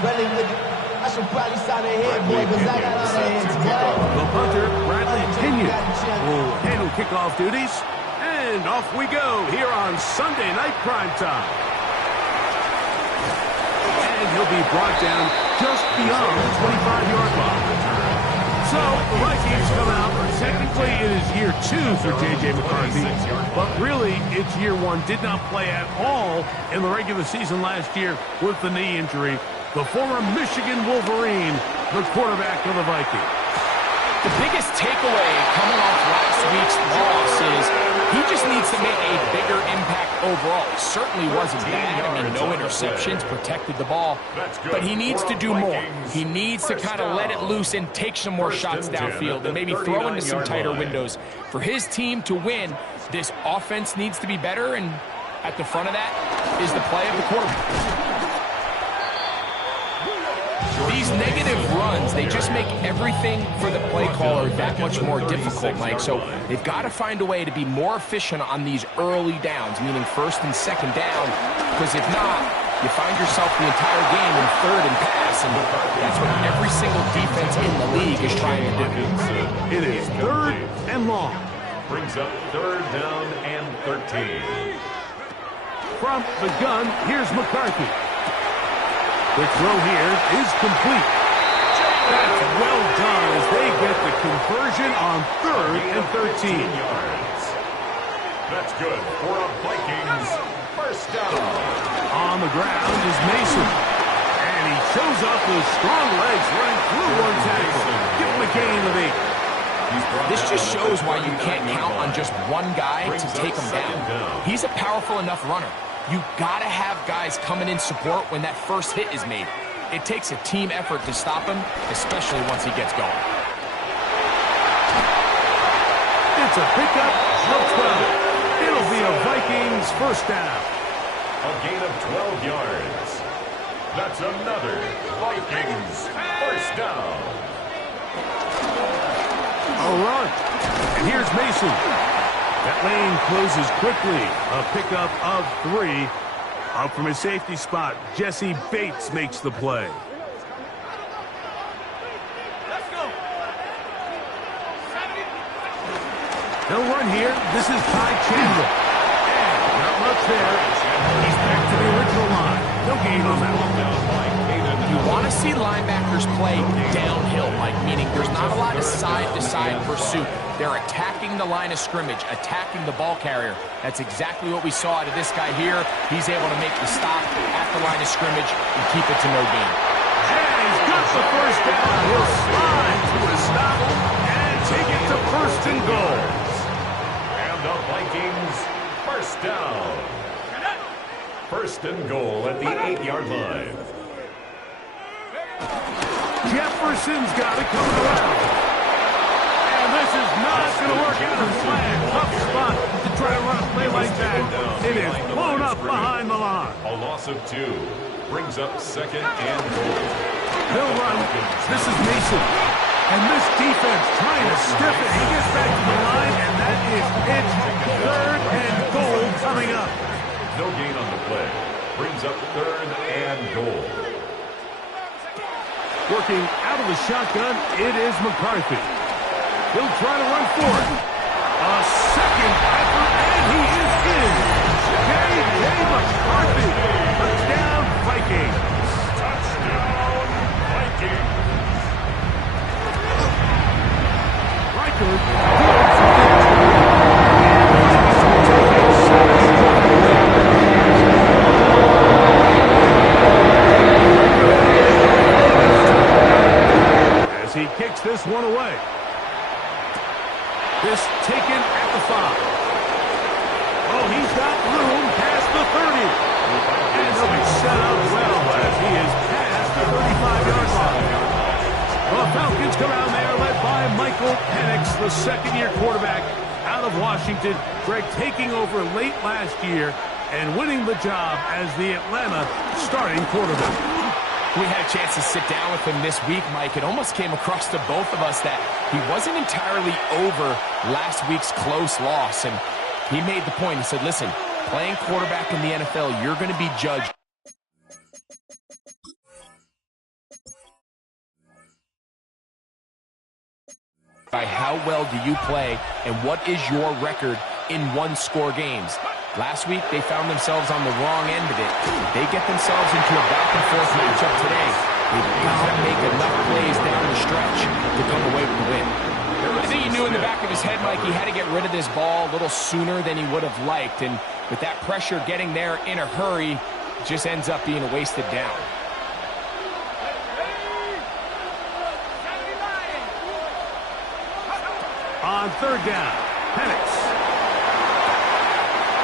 Really, I should probably sign a head, boy, because I got other heads, The punter, Bradley Pinion, will handle kickoff duties. And off we go here on Sunday Night Primetime. And he'll be brought down just beyond the 25-yard line. So, the Vikings come out. Technically, it is year 2 for J.J. McCarthy, but really, it's year 1. Did not play at all in the regular season last year with the knee injury. The former Michigan Wolverine, the quarterback of the Vikings. The biggest takeaway coming off last week's loss is he just needs to make a bigger impact overall. He certainly wasn't bad. I mean, no interceptions, protected the ball. But he needs to do more. He needs to kind of let it loose and take some more shots downfield and maybe throw into some tighter windows. For his team to win, this offense needs to be better, and at the front of that is the play of the quarterback. These negative runs, they just make everything for the play caller that much more difficult, Mike. So they've got to find a way to be more efficient on these early downs, meaning first and second down, because if not, you find yourself the entire game in third and pass, and that's what every single defense in the league is trying to do. It is third and long. Brings up third down and 13. From the gun, here's McCarthy. The throw here is complete. That's well done as they get the conversion on third and 13. Yards. That's good for a Vikings first down. On the ground is Mason. And he shows off those strong legs running through one tackle. Give him a gain of 8. This just shows why you can't count on just one guy to take him down. He's a powerful enough runner. You gotta have guys coming in support when that first hit is made. It takes a team effort to stop him, especially once he gets going. It's a pickup of 12. It'll be a Vikings first down. A gain of 12 yards. That's another Vikings first down. A run. And here's Mason. That lane closes quickly. A pickup of 3. Up from his safety spot, Jesse Bates makes the play. Let's go. They'll run here. This is Ty Chandler. And not much there. He's back to the original line. No gain on that one. You want to see linebackers play downhill, Mike, meaning there's not a lot of side-to-side pursuit. They're attacking the line of scrimmage, attacking the ball carrier. That's exactly what we saw out of this guy here. He's able to make the stop at the line of scrimmage and keep it to no gain. And he's got the first down. He'll slide to a stop and take it to first and goal. And the Vikings first down. First and goal at the 8-yard line. Jefferson's got it coming around. And this is not going to work out in flag. Tough spot to try to run a play like that. It is blown up behind the line. A loss of 2. Brings up second and goal. He'll run. This is Mason. And this defense trying to stiff it. He gets back to the line, and that is pitch. Third and goal coming up. No gain on the play. Brings up third and goal. Working out of the shotgun, it is McCarthy. He'll try to run for it. A second effort, and he is in. J.J. McCarthy. Touchdown, Vikings. Touchdown, Vikings. Reichard. As he kicks this one away. This taken at the 5. Oh, he's got room past the 30. And he'll be set up well as he is past the 35-yard line. The Falcons come out there led by Michael Penix, the second-year quarterback out of Washington. Greg taking over late last year and winning the job as the Atlanta starting quarterback. We had a chance to sit down with him this week, Mike. It almost came across to both of us that he wasn't entirely over last week's close loss. And he made the point. He said, listen, playing quarterback in the NFL, you're going to be judged how well do you play and what is your record in one-score games. Last week, they found themselves on the wrong end of it. They get themselves into a back-and-forth matchup today. They've got to make enough plays down the stretch to come away with the win. I think he knew in the back of his head, Mike, he had to get rid of this ball a little sooner than he would have liked. And with that pressure getting there in a hurry, it just ends up being a wasted down. On third down, Penix.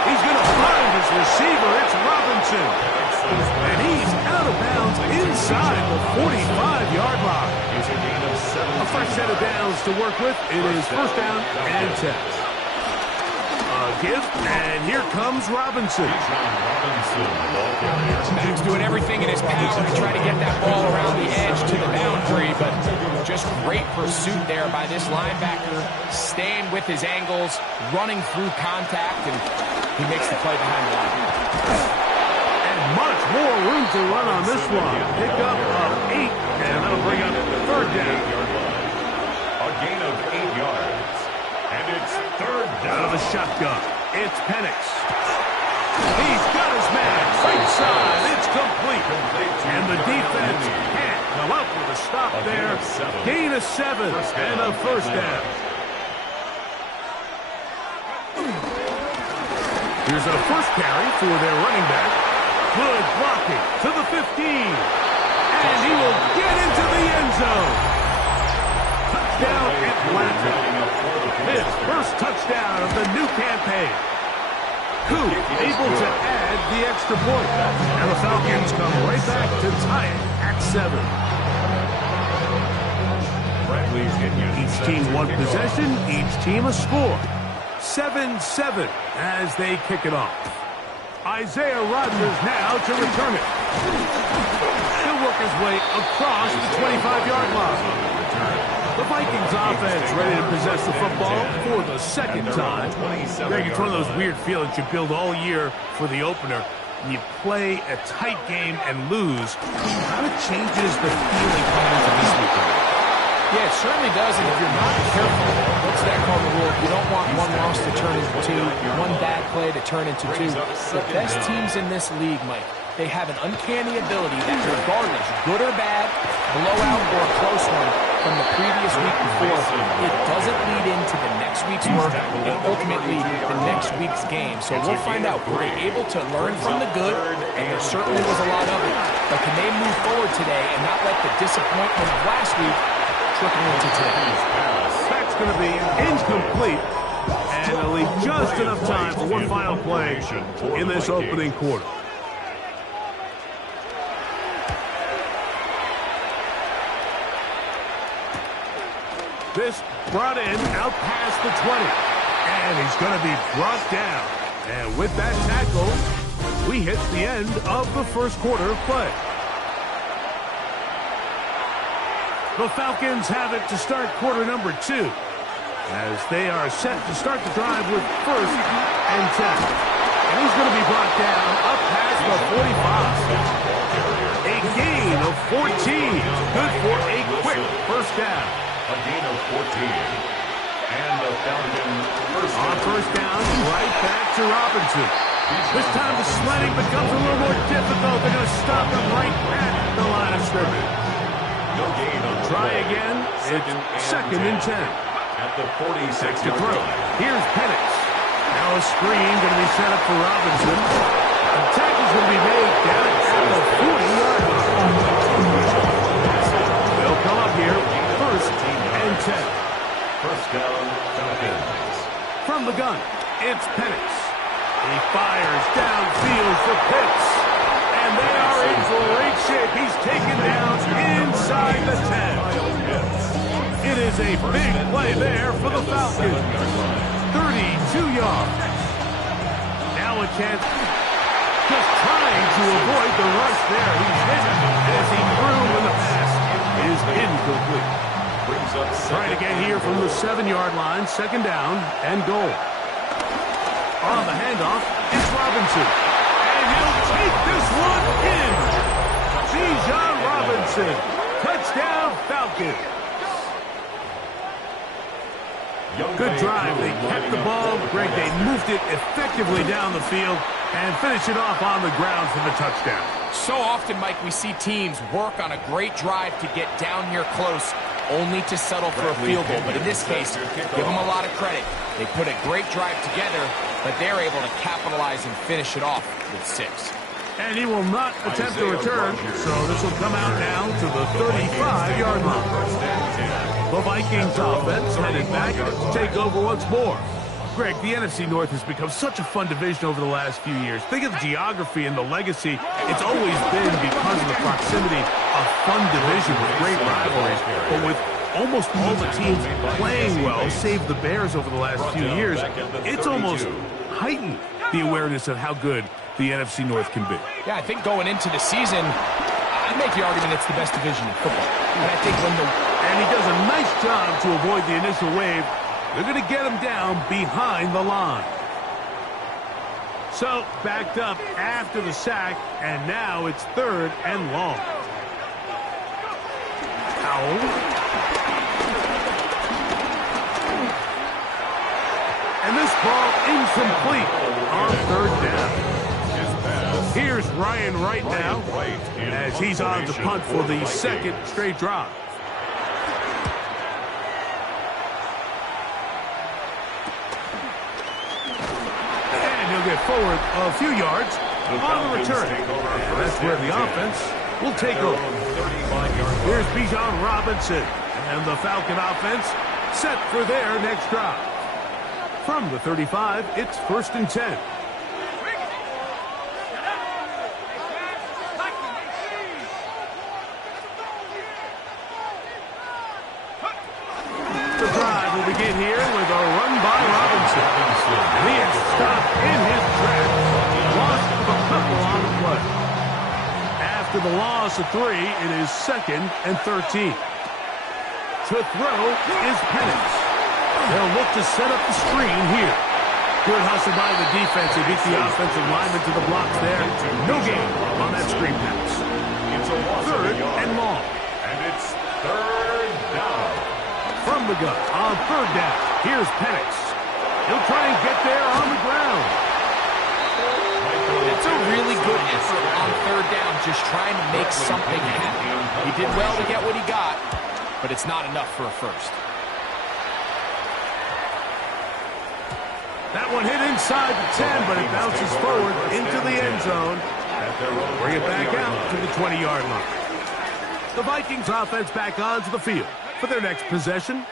He's going to find his receiver. It's Robinson. And he's out of bounds inside the 45-yard line. A fresh set of downs to work with. It is first down and 10. Give, and here comes Robinson. Max doing everything in his power to try to get that ball around the edge to the boundary, but just great pursuit there by this linebacker, staying with his angles, running through contact, and he makes the play behind the line. And much more room to run on this one. Pick up of 8, and that'll bring up third down. A gain of 8 yards. And it's third down. Out of the shotgun, it's Penix. He's got his man right side. It's complete. And the defense can't come up with a stop there. Gain of 7 and a first down. Here's a first carry for their running back. Good blocking to the 15. And he will get into the end zone. Touchdown Atlanta. His first touchdown of the new campaign. Coop able to add the extra point. And the Falcons come right back to tie it at 7. Each team one possession, each team a score. 7-7 as they kick it off. Isaiah Rodgers now to return it. He'll work his way across the 25-yard line. The Vikings offense ready to possess the football for the second time. Greg, it's one of those weird feelings you build all year for the opener. And you play a tight game and lose. How it changes the feeling coming into this weekend. Yeah, it certainly does, and if you're not careful, what's that called the rule? You don't want one loss to turn into 2, one bad play to turn into 2. The best teams in this league, Mike, they have an uncanny ability that regardless, good or bad, blowout or a close one from the previous week before, it doesn't lead into the next week's work and ultimately the next week's game. So we'll find out. Were they able to learn from the good? And there certainly was a lot of it. But can they move forward today and not let the disappointment of last week trickle into today? That's going to be incomplete. And it'll leave just enough time for one final play in this opening quarter. This brought in out past the 20. And he's going to be brought down. And with that tackle, we hit the end of the first quarter of play. The Falcons have it to start quarter number 2 as they are set to start the drive with first and 10. And he's going to be brought down up past the 45. A gain of 14. Good for a quick first down. A gain of 14. And the Falcons first down, right back to Robinson. This time the sledding becomes a little more difficult. They're going to stop him right at the line of scrimmage. No gain on Try again. It's second and 10. At the 46 To throw. Here's Penix. Now a screen going to be set up for Robinson. The tackle's going to be made down at the 40-yard line. They'll come up here. First and 10. First down, Falcons. From the gun, it's Penix. He fires downfield for Pitts. And they are in great shape. He's taken down inside the 10. It is a big play there for the Falcons. 32 yards. Now a chance. Just trying to avoid the rush there. He's hit as he threw when the pass is incomplete. Trying to get here from the 7-yard line. Second down and goal. On the handoff, it's Robinson. And he'll take this one in. Bijan Robinson. Touchdown, Falcons. Good drive. They kept the ball. Greg, they moved it effectively down the field and finished it off on the ground for the touchdown. So often, Mike, we see teams work on a great drive to get down here close, only to settle for a field goal. But in this case, give them a lot of credit. They put a great drive together, but they're able to capitalize and finish it off with 6. And he will not attempt to return, so this will come out now to the 35-yard line. The Vikings offense headed back to take over once more. Greg, the NFC North has become such a fun division over the last few years. Think of the geography and the legacy. It's always been, because of the proximity, a fun division with great rivalries. But with almost all the teams playing well, save the Bears over the last few years, it's almost heightened the awareness of how good the NFC North can be. Yeah, I think going into the season, I'd make the argument it's the best division in football. And I think And he does a nice job to avoid the initial wave. They're going to get him down behind the line. So, backed up after the sack, and now it's 3rd and long. Powell. And this ball incomplete on 3rd down. Here's Ryan Wright now, as he's on to punt for the 2nd straight drive. And he'll get forward a few yards on the return. And that's where the offense will take over. Here's Bijan Robinson, and the Falcon offense set for their next drive. From the 35, it's 1st and 10. The drive will begin here with a run by Robinson. And he is stopped in his tracks. Lost a couple on the play. After the loss of 3, it is 2nd and 13. To throw is Penix. They'll look to set up the screen here. Good hustle by the defense. They beat the offensive lineman to the blocks there. No gain on that screen pass. It's a 3rd and long. And it's 3rd down. From the gun on 3rd down. Here's Penix. He'll try and get there on the ground. It's a really good effort on 3rd down, just trying to make something happen. He did well to get what he got, but it's not enough for a first. That one hit inside the 10, but it bounces forward into the end zone. Bring it back out to the 20-yard line. The Vikings offense back onto the field for their next possession.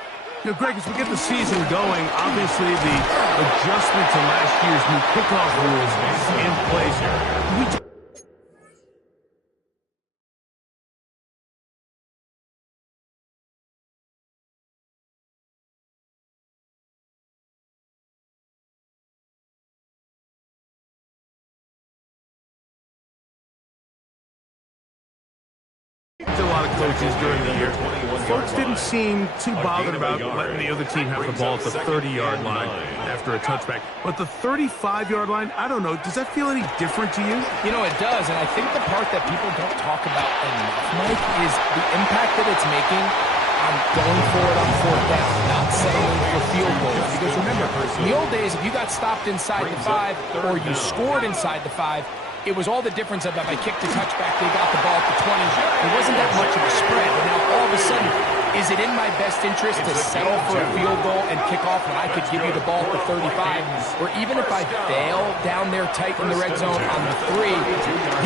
You know, Greg, as we get the season going, obviously the adjustment to last year's new kickoff rules is in place. A lot of coaches during the year, folks didn't seem too bothered about letting the other team have the ball at the 30-yard line after a touchback. But the 35-yard line, I don't know, does that feel any different to you? You know, it does, and I think the part that people don't talk about enough, Mike, is the impact that it's making on going for it on 4th down, not settling for field goals. Because remember, in the old days, if you got stopped inside the 5 or you scored inside the 5, it was all the difference of if I kicked a touchback, they got the ball at the 20. It wasn't that much of a spread. But now all of a sudden, is it in my best interest to settle for a field goal and kick off when I could give you the ball at the 35? Or even if I fail down there tight in the red zone on the 3,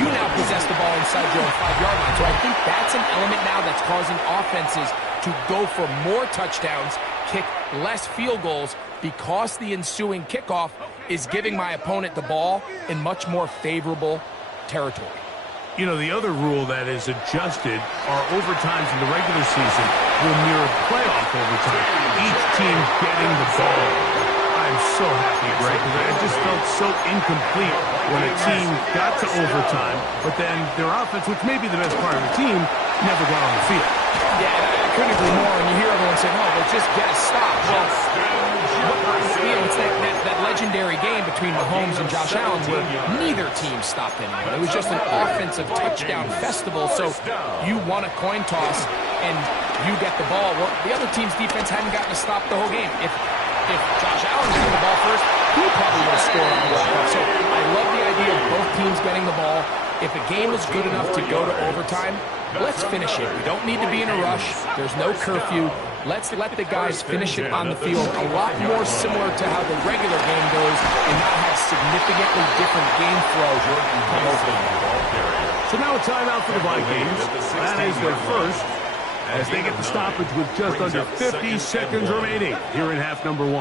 you now possess the ball inside your own 5-yard line. So I think that's an element now that's causing offenses to go for more touchdowns, kick less field goals, because the ensuing kickoff is giving my opponent the ball in much more favorable territory. You know, the other rule that is adjusted are overtimes in the regular season will mirror playoff overtime. Each team getting the ball. I'm so happy, Greg, because I just felt so incomplete when a team got to overtime, but then their offense, which may be the best part of the team, never got on the field. Yeah, I couldn't agree more. And you hear everyone saying, oh, well, just get a stop. Well, you know, it's that legendary game between Mahomes and Josh Allen where neither team stopped anyone. It was just an offensive touchdown festival. So you won a coin toss and you get the ball. Well, the other team's defense hadn't gotten a stop the whole game. If if Josh Allen had the ball first, he probably would have scored on the walk-off. So I love the idea of both teams getting the ball. If a game is good enough to go to overtime, let's finish it. We don't need to be in a rush. There's no curfew. Let's let the guys finish it on the field a lot more similar to how the regular game goes and not have significantly different game flow come over. So now a timeout for the Vikings. That is their first as they get the stoppage with just under 50 seconds remaining here in half number 1.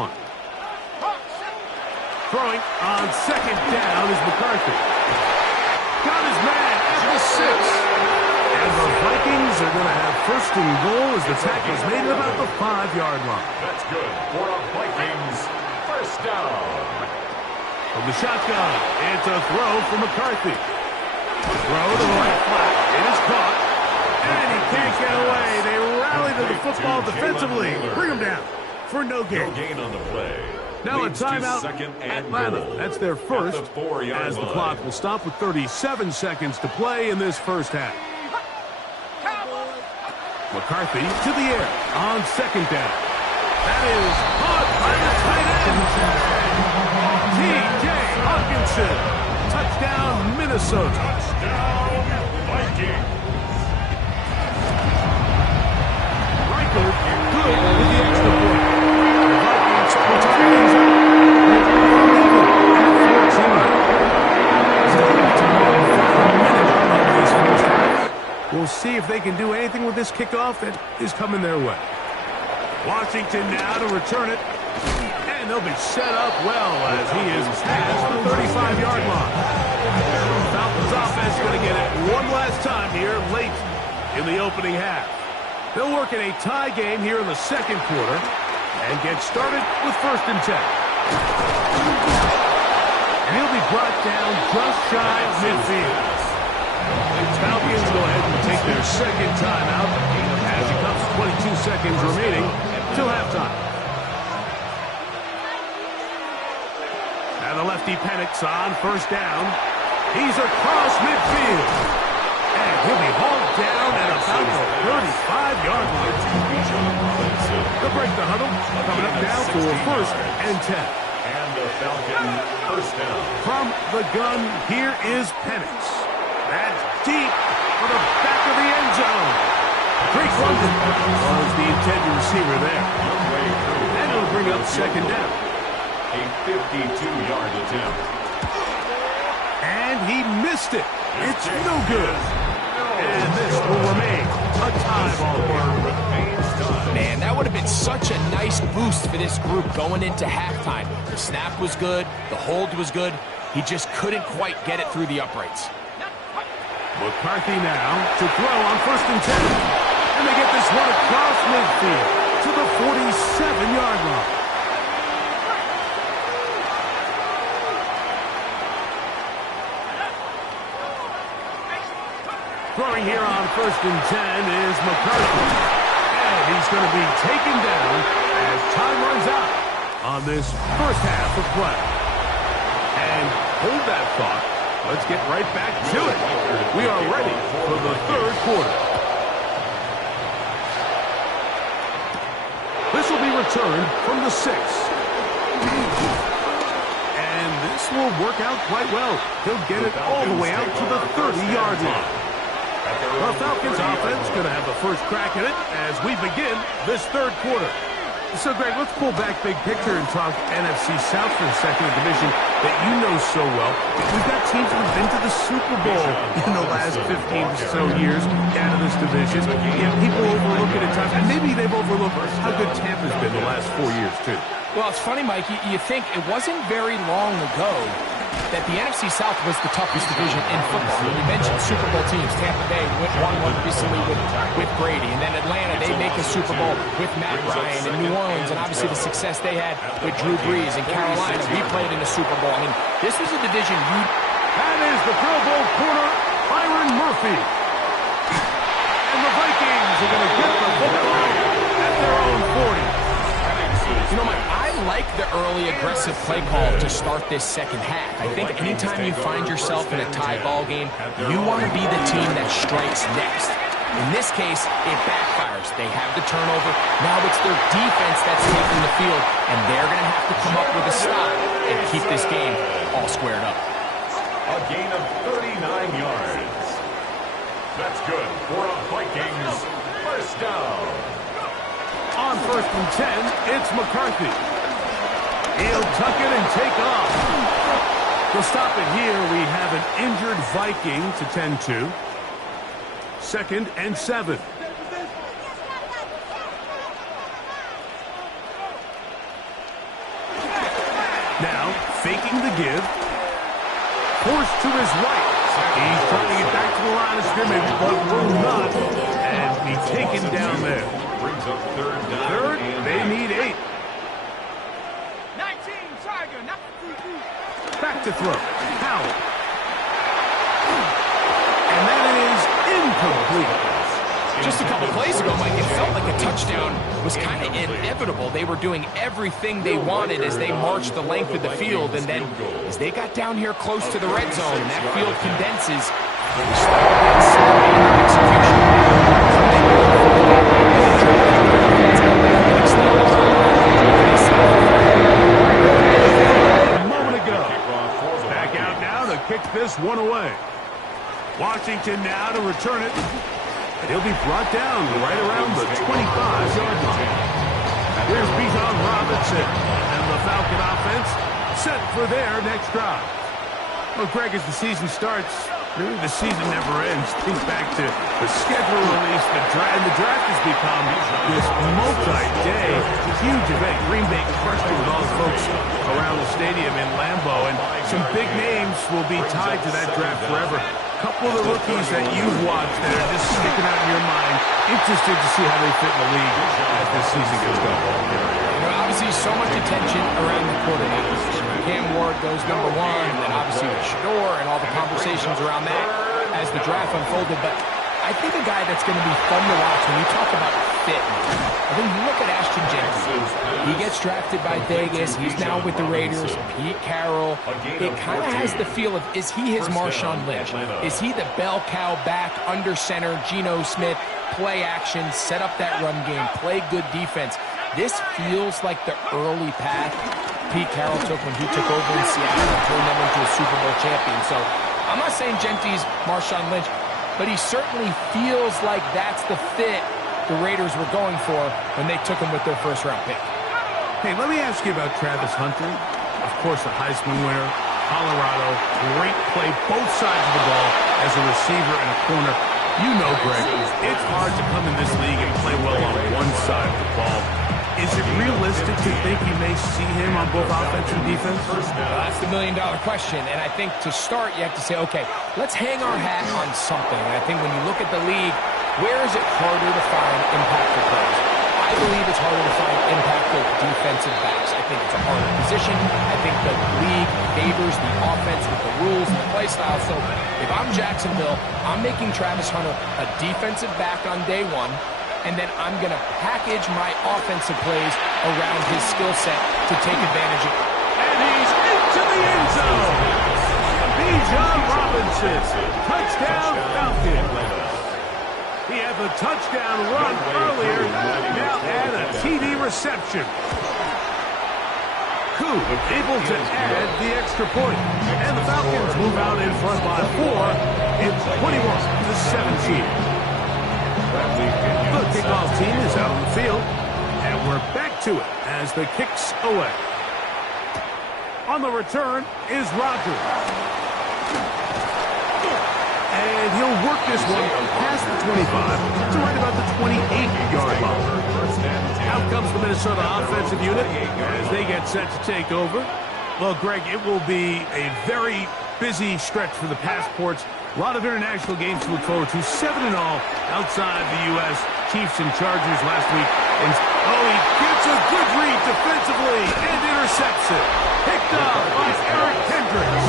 Throwing on second down is McCarthy. Got his man at the 6. And the Vikings are going to have first and goal as the tackle is made at about the 5-yard line. That's good for the Vikings. First down. From the shotgun, it's a throw for McCarthy. Throw to the right flat. It is caught. And he can't get away. They rally to the football defensively. Bring him down for no gain. No gain on the play. Now a timeout, Atlanta. That's their first, as the clock will stop with 37 seconds to play in this first half. McCarthy to the air on second down. That is caught by the tight end. T.J. Hawkinson. Touchdown, Minnesota. Touchdown, Vikings. Reichard good with the extra point. The Vikings will tie things up. We'll see if they can do anything with this kickoff that is coming their way. Washington now to return it. And they'll be set up well as he is past the 35-yard line. Falcons offense going to get it one last time here late in the opening half. They'll work in a tie game here in the second quarter and get started with first and 10. And he'll be brought down just shy of midfield. Falcons go ahead and take their second timeout as it comes to 22 seconds remaining till halftime. And the lefty Penix on first down. He's across midfield. And he'll be hauled down at about the 35-yard line. They'll break the huddle. Coming up now for first and 10. And the Falcon first down. From the gun, here is Penix. That's deep for the back of the end zone. Drake London was the intended receiver there. And it'll bring up second down. A 52-yard attempt. And he missed it. It's no good. And this will remain a tie ball game. Man, that would have been such a nice boost for this group going into halftime. The snap was good. The hold was good. He just couldn't quite get it through the uprights. McCarthy now to throw on first and 10. And they get this one across midfield to the 47-yard line. Throwing here on first and 10 is McCarthy. And he's going to be taken down as time runs out on this first half of play. And hold that thought. Let's get right back to it. We are ready for the third quarter. This will be returned from the 6. And this will work out quite well. He'll get it all the way out to the 30-yard line. The Falcons offense going to have the first crack at it as we begin this third quarter. So, Greg, let's pull back big picture and talk NFC South for a second, a division that you know so well. We've got teams that have been to the Super Bowl in the last 15 or so years out of this division. Yeah, people overlook it at times, and maybe they've overlooked how good Tampa's been the last 4 years, too. Well, it's funny, Mike, you think it wasn't very long ago that the NFC South was the toughest division in football. I mean, you mentioned Super Bowl teams. Tampa Bay won one recently with Brady. And then Atlanta, they make a Super Bowl with Matt Ryan. And New Orleans, and obviously the success they had with Drew Brees. And Carolina, we played in a Super Bowl. I mean, this was a division you... That is the Pro Bowl corner, Byron Murphy. And the Vikings are going to get the football at their own 40. You know, Mike, I like the early aggressive play call to start this second half. I think anytime you find yourself in a tie ball game, you want to be the team that strikes next. In this case, it backfires. They have the turnover. Now it's their defense that's taking the field, and they're going to have to come up with a stop and keep this game all squared up. A gain of 39 yards. That's good for a Vikings first down. On 1st and 10, it's McCarthy. He'll tuck it and take off. To stop it here, we have an injured Viking to tend to. 2nd and 7. Now, faking the give. Forced to his right. He's trying to get back to the line of scrimmage, but will not. And be taken down there. Brings up 3rd down. 3rd, they need 8. 19, Tiger. Back to throw. Howell. And that is incomplete. Just a couple plays ago, Mike, it felt like a touchdown was kind of inevitable. They were doing everything they wanted as they marched the length of the field, and then as they got down here close to the red zone and that field condenses, they started that A moment ago. Back out now to kick this one away. Washington now to return it. And he'll be brought down right around the 25-yard line. Here's Bijan Robinson, and the Falcon offense set for their next drive. Well, Greg, as the season starts, really the season never ends. Think back to the schedule release, the draft has become this multi-day, huge event. Green Bay crushed it with all the folks around the stadium in Lambeau, and some big names will be tied to that draft forever. Couple of the rookies that you've watched that are just sticking out in your mind. Interested to see how they fit in the league as this season gets going. You know, obviously, so much attention around the quarterback position. Cam Ward goes number 1, and then obviously with Shador and all the conversations around that as the draft unfolded. But I think a guy that's going to be fun to watch when you talk about fit. I think you look at Ashton Jenkins. He gets drafted by Vegas. He's now with the Raiders. Pete Carroll. It kind of has the feel of, is he his Marshawn Lynch? Is he the bell cow back under center, Geno Smith, play action, set up that run game, play good defense? This feels like the early path Pete Carroll took when he took over in Seattle and turned them into a Super Bowl champion. So I'm not saying Genty's Marshawn Lynch, but he certainly feels like that's the fit the Raiders were going for when they took him with their first-round pick. Hey, let me ask you about Travis Hunter. Of course, the Heisman winner, Colorado, great play, both sides of the ball as a receiver and a corner. You know, Greg, it's hard to come in this league and play well on one side of the ball. Is it realistic to think you may see him on both offense and defense? That's the million-dollar question, and I think to start, you have to say, okay, let's hang our hat on something. And I think when you look at the league, where is it harder to find impactful players? I believe it's harder to find impactful defensive backs. I think it's a harder position. I think the league favors the offense with the rules and the play style. So if I'm Jacksonville, I'm making Travis Hunter a defensive back on day 1, and then I'm going to package my offensive plays around his skill set to take advantage of it. And he's into the end zone. Bijan Robinson, touchdown Falcons. He had the touchdown run earlier, now add a TD reception. Koo able to add the extra point. And the Falcons move out in front by 4. It's 21-17. The kickoff team is out on the field, and we're back to it as the kick's away. On the return is Rodgers. And he'll work this one past the 25 to right about the 28-yard line. Out comes the Minnesota offensive unit as they get set to take over. Well, Greg, it will be a very busy stretch for the Passports. A lot of international games to look forward to. 7-0 outside the U.S. Chiefs and Chargers last week. And, he gets a good read defensively and intercepts it. Picked up by Eric Kendricks.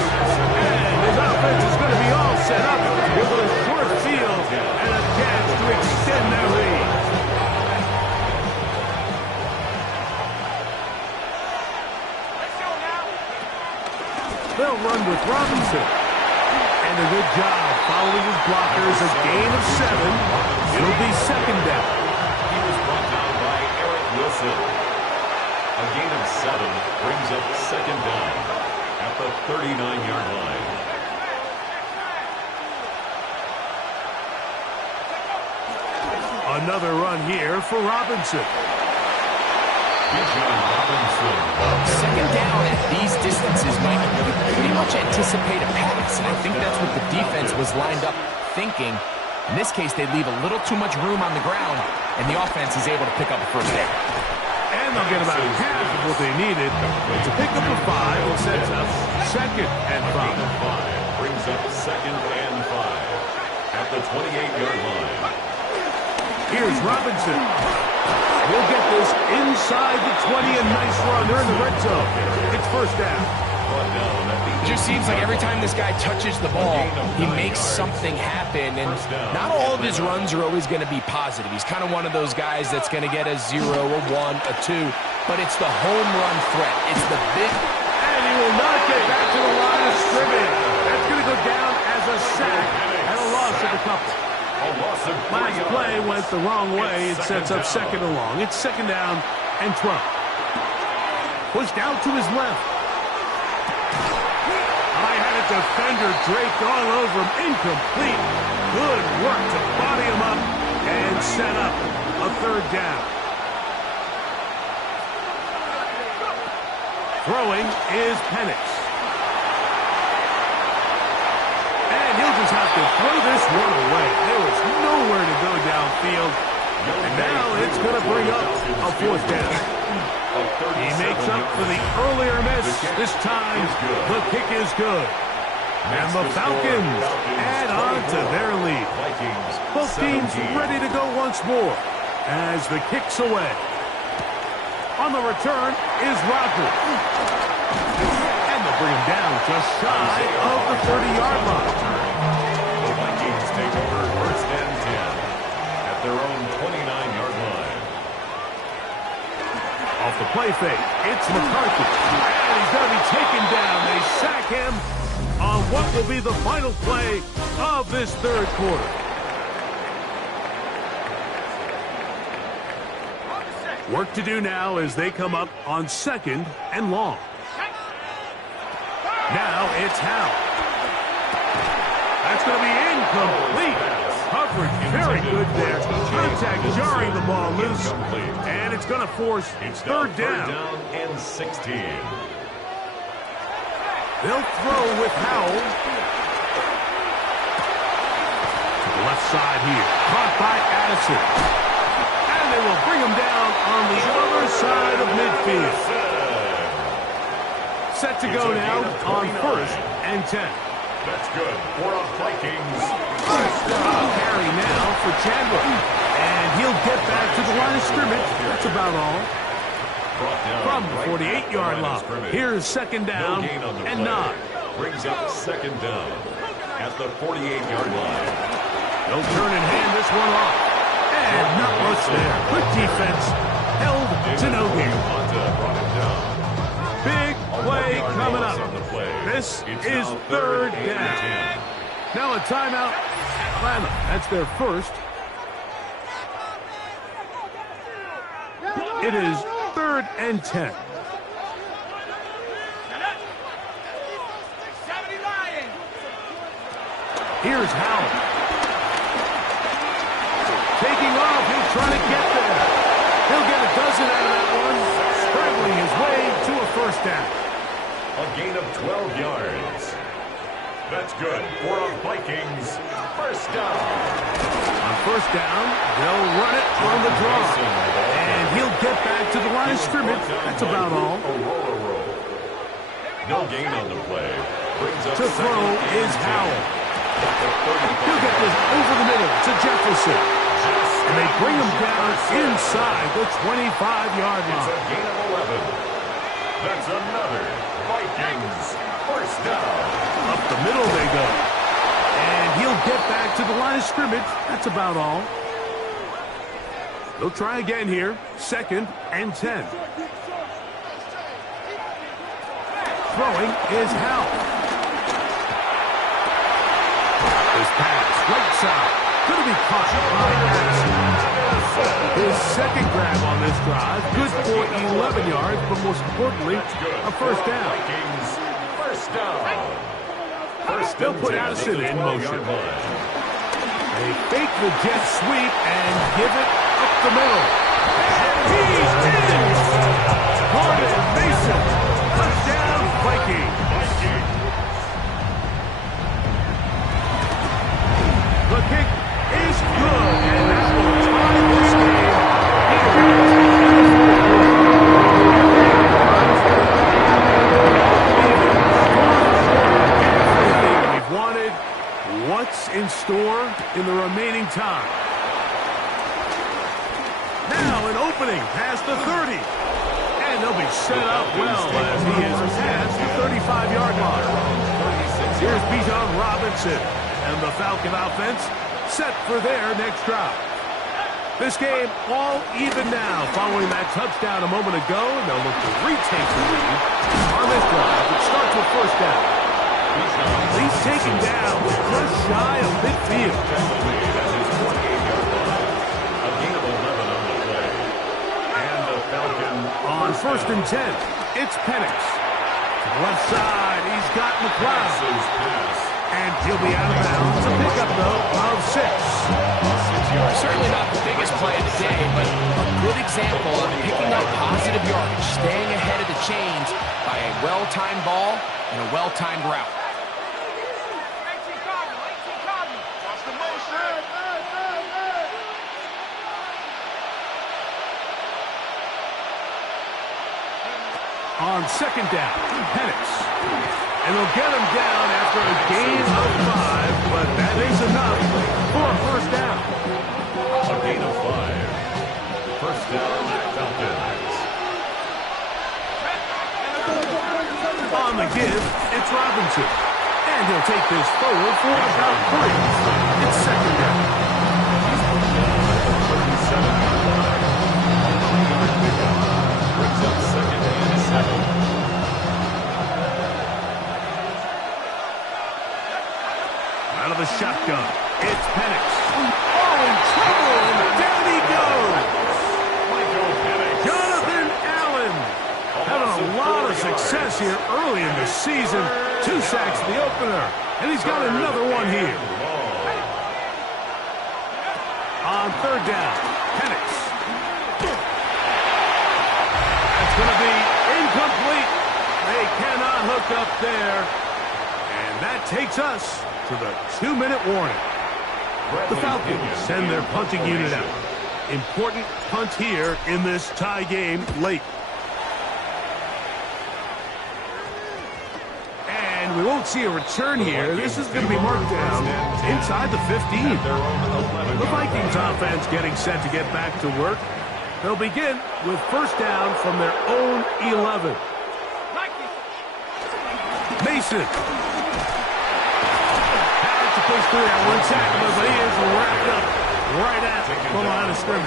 And his offense is going to be all set up with a short field and a chance to extend their lead. They'll run with Robinson. And a good job following his blockers. A gain of 7. It'll be second down. He was brought down by Eric Wilson. A gain of 7 brings up second down at the 39-yard line. Another run here for Robinson. Bijan Robinson. Second down at these distances, Mike, you pretty much anticipate a pass, and I think that's what the defense was lined up thinking. In this case, they leave a little too much room on the ground, and the offense is able to pick up a first down. And they'll get about half of what they needed to pick up a 5 and sets up second and 5. Brings up second and 5 at the 28-yard line. Here's Robinson. He'll get this inside the 20, a nice run. They're in the red zone. It's first down. It just seems like every time this guy touches the ball, he makes something happen, and not all of his runs are always going to be positive. He's kind of one of those guys that's going to get a 0, a 1, a 2, but it's the home run threat. It's the big... And he will not get back to the line of scrimmage. That's going to go down as a sack and a loss of a couple. Last play went the wrong way. It sets up second and long. It's second down and 12. Pushed out to his left. I had a defender draped all over him. Incomplete. Good work to body him up and set up a third down. Throwing is Penix. And he'll just have to throw this one away. There was nowhere to go downfield. And now it's going to bring up a fourth down. He makes up for the earlier miss. This time, the kick is good. And the Falcons add on to their lead. Both teams ready to go once more as the kick's away. On the return is Rodgers. And they'll bring him down just shy of the 30-yard line. The Vikings take over first and 10 at their own 29-yard line. Off the play fake, it's McCarthy. And he's going to be taken down. They sack him on what will be the final play of this third quarter. Work to do now as they come up on second and long. Now it's Howell. That's going to be incomplete. Coverage very good there. Contact jarring the ball loose. And it's going to force third down. And 16. They'll throw with Howell. To the left side here. Caught by Addison. And they will bring him down on the other side of midfield. Set to go now on first and 10. That's good for the Vikings. Carry now for Chandler. And he'll get back to the line of scrimmage. That's about all. From the 48-yard line. Here's second down and 9. Brings up second down at the 48-yard line. They'll turn and hand this one off. And not much there. Good defense. Held to no gain. Big play coming up. This is third down. Now a timeout. Atlanta. That's their first. It is third and 10. Here's Howell. Taking off, he's trying to get there. He'll get a dozen out of that one, scrambling his way to a first down. A gain of 12 yards. That's good for a Vikings first down. On first down, they'll run it on the draw. And he'll get back to the line of scrimmage. That's about all. No gain on the play. To throw is Howell. He'll get this over the middle to Jefferson. And they bring him down inside the 25-yard line. It's a gain of 11. That's another Vikings first down. Up the middle they go. And he'll get back to the line of scrimmage. That's about all. They'll try again here. Second and 10. Throwing is Howell. This pass, right side. Going to be caught by Addison. second grab on this drive. Good for 11 yards, but most importantly, a first down. Vikings, first down. They'll put Addison in motion. They fake the jet sweep and give it up the middle. And he's in! Jordan Mason, touchdown Vikings. The kick is good, and that will tie this game everything we've wanted. What's in store in the remaining time? Now an opening past the 30. And they'll be set up well as he is past the 35-yard line. Here's Bijan Robinson. And the Falcon offense set for their next drive. This game all even now following that touchdown a moment ago. And they'll look to retake the lead on this drive. It starts with first down. He's taken down just shy of midfield. A gain of 11 on the play. And the Falcon On first and 10, it's Penix. To the left side, he's got McLeod. And he'll be out of bounds. A pickup, though, of 6. Certainly not the biggest play of the day, but a good example of picking up positive yardage, staying ahead of the chains by a well-timed ball and a well-timed route. On second down, Penix. And they'll get him down after a gain of 5, but that is enough for a first down. A gain of 5. First down, Falcons. On the give, it's Robinson. And he'll take this forward for about 3. It's second down. Brings up second and 7. Out of the shotgun, it's Penix. Oh, in trouble, and down he goes. Jonathan Allen having a lot of success here early in the season. 2 sacks in the opener, and he's got another one here. On third down, Penix. That's going to be incomplete. They cannot hook up there. And that takes us to the 2-minute warning. The Falcons send their punting unit out. Important punt here in this tie game late. And we won't see a return here. This is going to be marked down inside the 15. The Vikings offense getting set to get back to work. They'll begin with first down from their own 11. Mason. Had to push through that one tackle, but he is wrapped up right at the line of scrimmage.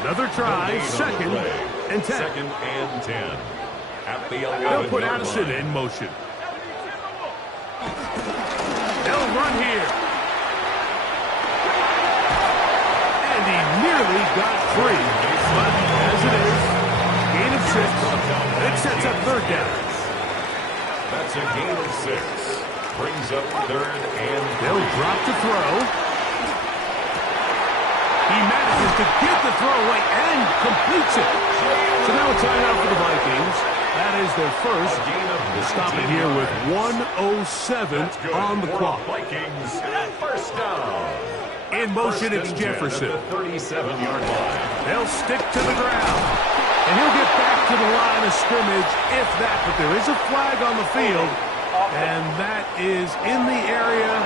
Another try, second and 10. Second and 10. At the 11. They'll put Addison in motion. They'll run here. And he nearly got 3. But as it is, gain of 6. It sets up third down. That's a gain of 6. Brings up third and 3. They'll drop to throw. He manages to get the throw away and completes it. So now a timeout for the Vikings. That is their first. They'll stop it here with 1:07 on the clock. Vikings, first down. In motion, it's Jefferson. 37-yard line. They'll stick to the ground. And he'll get back to the line of scrimmage, if that. But there is a flag on the field, and that is in the area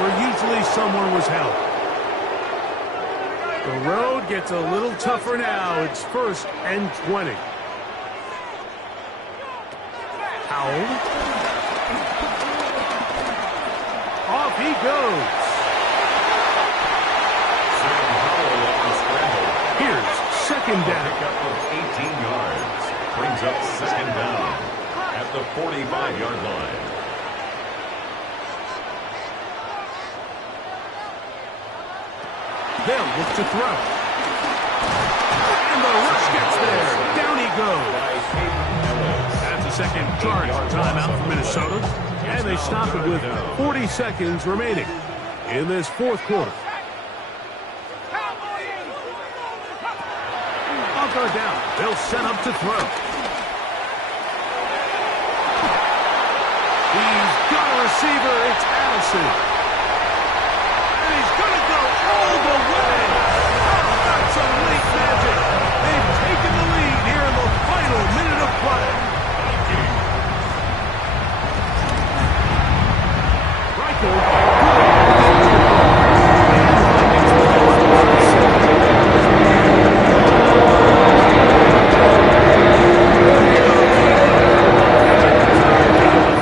where usually someone was held. The road gets a little tougher now. It's first and 20. Howell. Off he goes. Sam Howell up the scramble. Here's second down. Pick up of 18 yards. Brings up second down at the 45-yard line. They'll look to throw. And the rush gets there. Down he goes. That's a second charge timeout for Minnesota. And they stop it with 40 seconds remaining in this fourth quarter. Off guard down. They'll set up to throw. He's got a receiver. It's Addison. And he's going to go all the way. Oh, that's some late magic. They've taken the lead here in the final minute of play.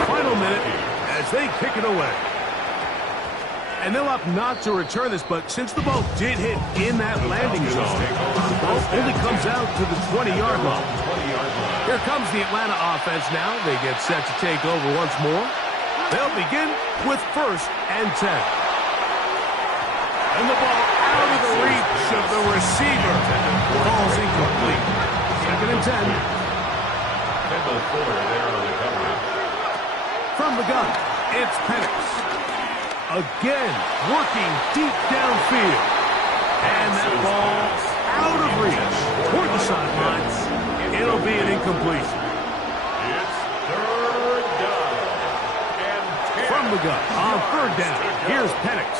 Final minute as they kick it away. And they'll opt not to return this, but since the ball did hit in that landing zone, the ball only comes out to the 20-yard line. Here comes the Atlanta offense now. They get set to take over once more. They'll begin with 1st and 10. And the ball out of the reach of the receiver. Ball's incomplete. 2nd and 10. Kendall Fuller there on the coverage. From the gun, it's Penix. Again, working deep downfield. And that ball out of reach toward the sidelines. It'll be an incompletion. It's 3rd down. And 10. From the gun, on 3rd down, here's Penix.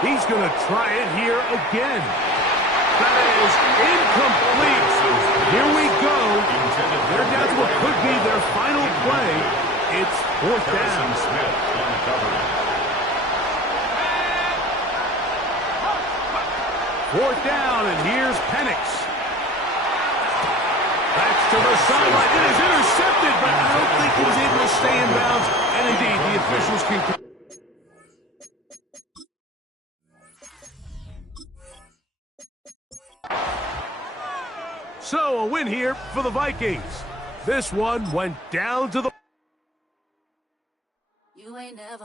He's going to try it here again. That is incomplete. Here we go. They're down to what could be their final play. It's 4th down. Smith on the coverage. 4th down, and here's Penix. That's to the sideline. It is intercepted, but I don't think he was able to stay in bounds. And indeed, the officials can... So, a win here for the Vikings. This one went down to the... You ain't never